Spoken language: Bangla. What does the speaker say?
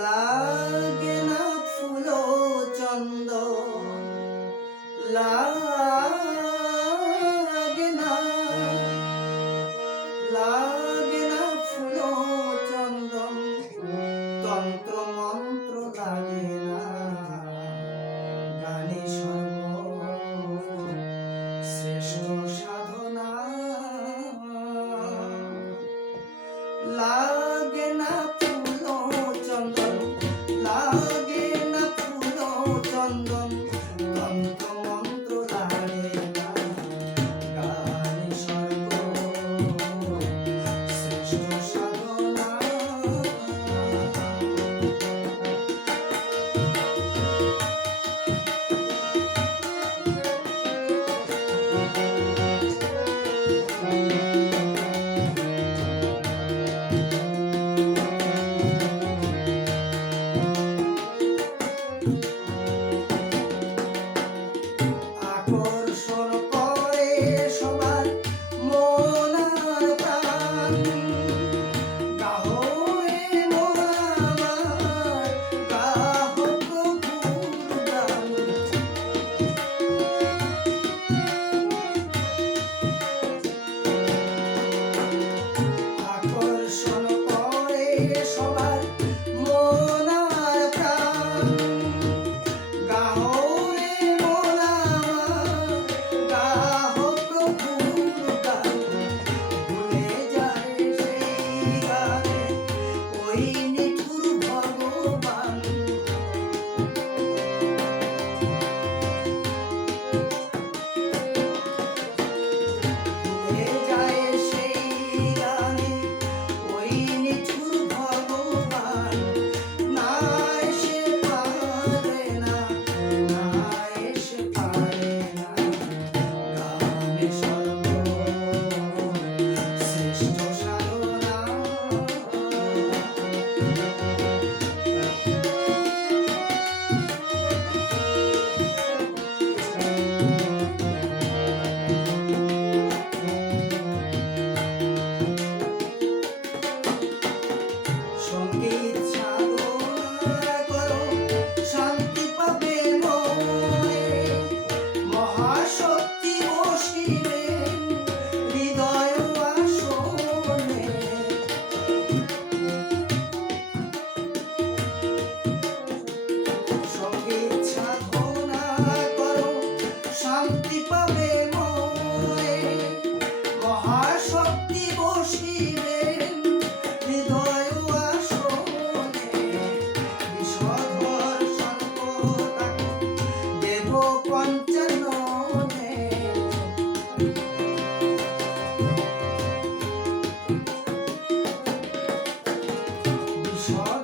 লাগে না ফুল চন্দন, লাগে না, লাগে না ফুল চন্দন, তন্ত্র মন্ত্র লাগে না, গানে সর্বশ্রেষ্ঠ সাধনা। লাগে না ফুল চন্দন, লাগে না ফুল চন্দন, তন্ত্র মন্ত্র লাগে না, গানে সর্বশ্রেষ্ঠ সাধনা। আকর্ষণ করে সবার মন আর প্রাণ, গাহো রে মন আমার, গাহো প্রভুর গান। আকর্ষণ করে সবার মন আর প্রাণ, গাহো রে মন আমার, গাহো প্রভুর গান। ভুলে যায় সেই গানে ওই নিঠুর ভগবান। ভুলে যায় সেই গানে ওই নিঠুর ভগবান। না এসে পারে না, না এসে পারে না, গানে সর্বশ্রেষ্ঠ সাধনা। সঙ্গীত সাধনা করো, শান্তি পাবে মনে, মহাশক্তি বসিবেন হৃদয় আসনে। সঙ্গীত সাধনা করো, শান্তি পাবে মনে, মহাশক্তি বসিবেন হৃদয় আসনে। বিষধর সর্বদাকে দেব পঞ্চাননে। বিষধর